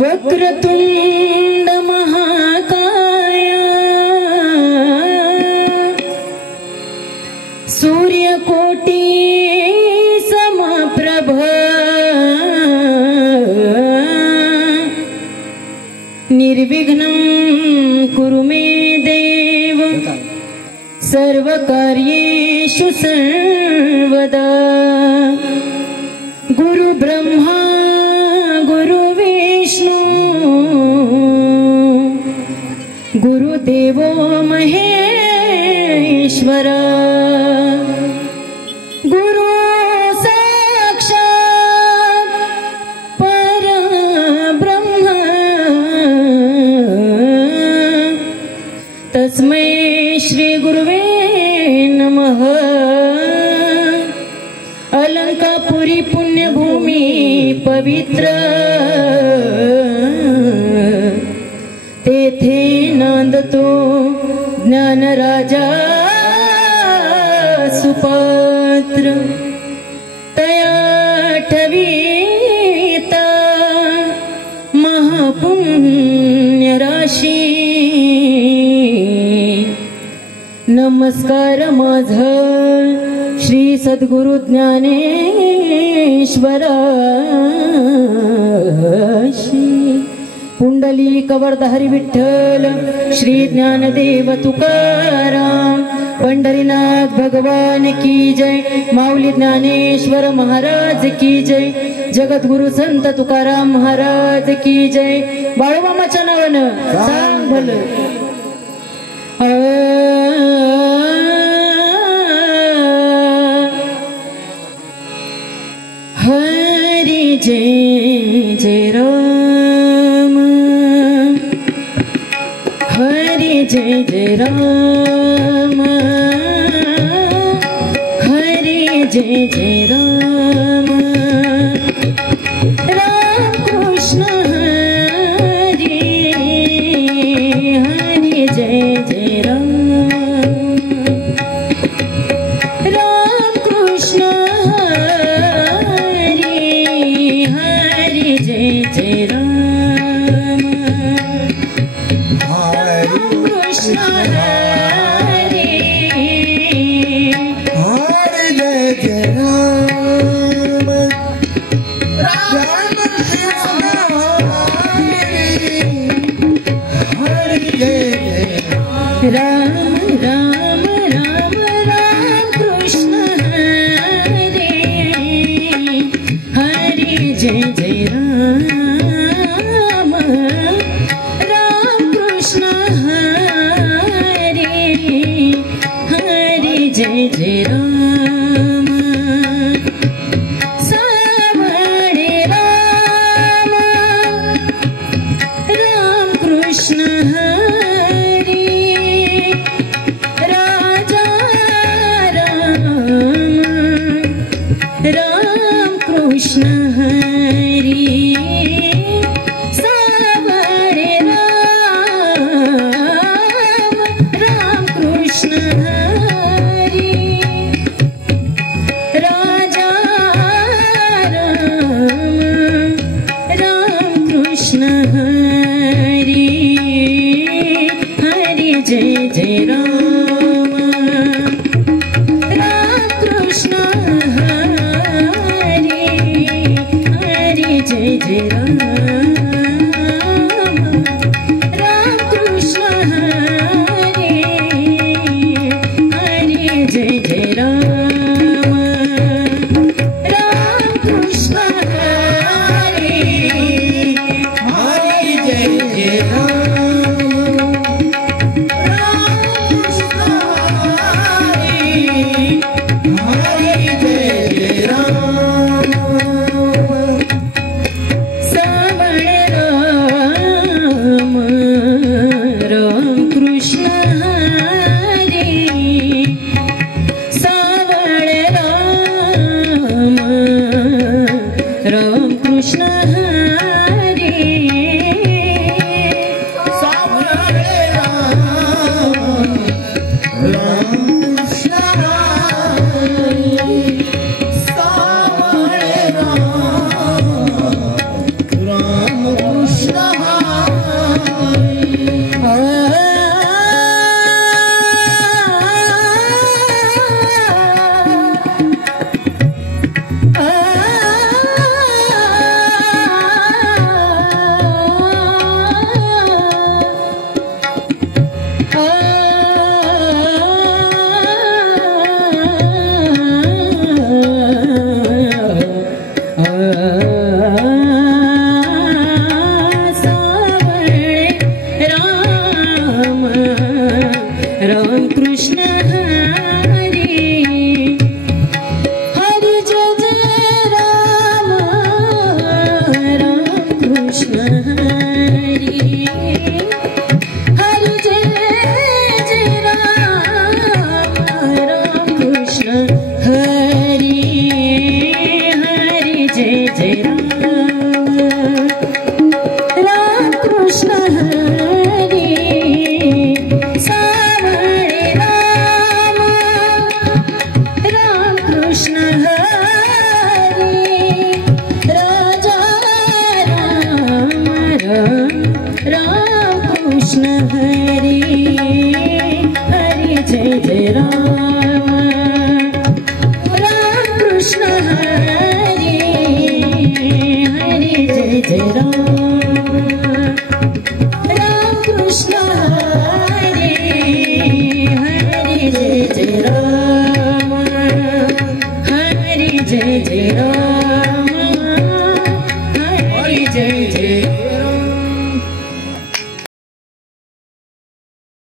वक्रतुंड महाकाय सूर्यकोटि समप्रभ निर्विघ्नं कुरु मे देव सर्वकार्येषु सर्वदा। गुरु ब्रह्मा गुरु गुरुदेवो महेश्वर गुरु साक्षात् परब्रह्म तस्मै श्री गुरुवे नमः। अलंकापुरी पुण्यभूमि पवित्र तेथे नांदतो ज्ञानराजा सुपात्र तया ठविता महापुण्य राशी। नमस्कार माझा श्री सद्गुरु ज्ञानेश्वराशी। पुंडलिक वरदहरी विठ्ठल श्री ज्ञानदेव तुकाराम पंढरीनाथ भगवान की जय। माऊली ज्ञानेश्वर महाराज की जय। जगद्गुरु संत तुकाराम महाराज की जय। बाळूमामाच्या नावानं सांग भलं। हरी जय जय राम हरि जय जय राम हरि जय जय राम। राम कृष्ण हरि हरि जय जय राम। राम कृष्ण हरि हरि जय जय राम। राम राम राम राम कृष्ण हरे हरि जय जय राम। राम कृष्ण हरे हरि जय जय राम। सावरे राम राम कृष्ण कृष्ण हरि सावरे राम राम कृष्ण हरि राजा राम राम कृष्ण हरि हरि जय जय राम। राम कृष्ण जय जय राम। राम कृष्ण हरे हरे जय जय राम। राम कृष्ण हरे हरे जय जय राम। राम कृष्ण हरे हरे जय जय राम। राम कृष्ण हरि हरि जय जय राम राम कृष्ण हरि हरि जय जय राम राम कृष्ण हरि हरि जय जय राम कृष्ण हरि कृष्ण हरि राजा राम राम कृष्ण हरि हरि जय जय राम कृष्ण हरि हरि जय जय राम।